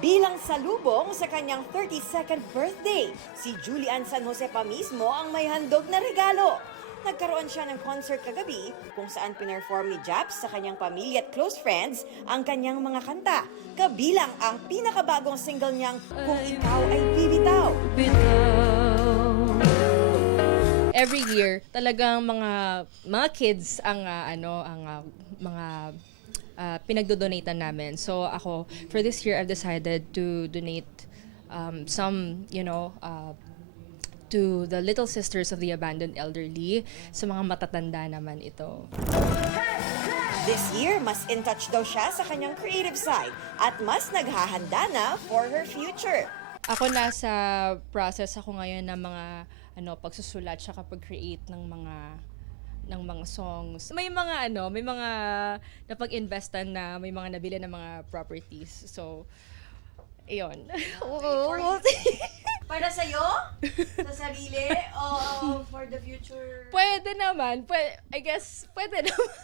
Bilang salubong sa kanyang 32nd birthday, si Julian San Jose pa mismo ang may handog na regalo. Nagkaroon siya ng concert kagabi kung saan pinerform ni Japs sa kanyang pamilya at close friends ang kanyang mga kanta. Kabilang ang pinakabagong single niyang Kung Ikaw Ay Bibitaw. Every year, talagang mga kids ang mga pinagdodonatan namin. So ako, for this year, I've decided to donate some, to the Little Sisters of the Abandoned Elderly. Sa mga matatanda naman ito. This year, mas in touch daw siya sa kanyang creative side at mas naghahanda na for her future. Ako nasa process ako ngayon ng mga pagsusulat siya pag-create ng mga songs. May mga napag-investan na, may mga nabili ng mga properties. So, ayun. Para sa'yo? Sa sarili? O for the future? Pwede naman. I guess, pwede naman.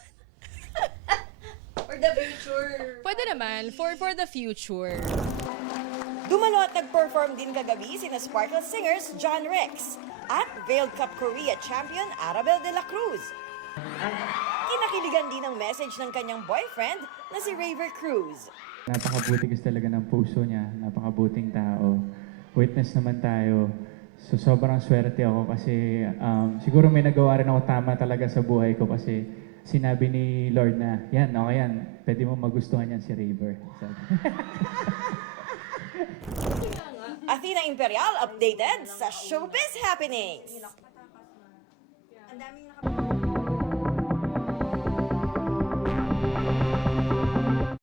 For the future? Pwede naman. For the future. Dumalo at nag-perform din kagabi sina Sparkle Singers John Rex at Veiled Cup Korea champion Arabel de la Cruz. Kinakiligan din ang message ng kanyang boyfriend na si Raver Cruz. Napakabuti kasi talaga ng puso niya, napakabuting tao. Witness naman tayo. So sobrang swerte ako kasi siguro may nagawa rin ako tama talaga sa buhay ko kasi sinabi ni Lord na, yan, okay yan, pwede mo magustuhan yan si Raver. Athena Imperial updated sa Showbiz Happenings. Ang daming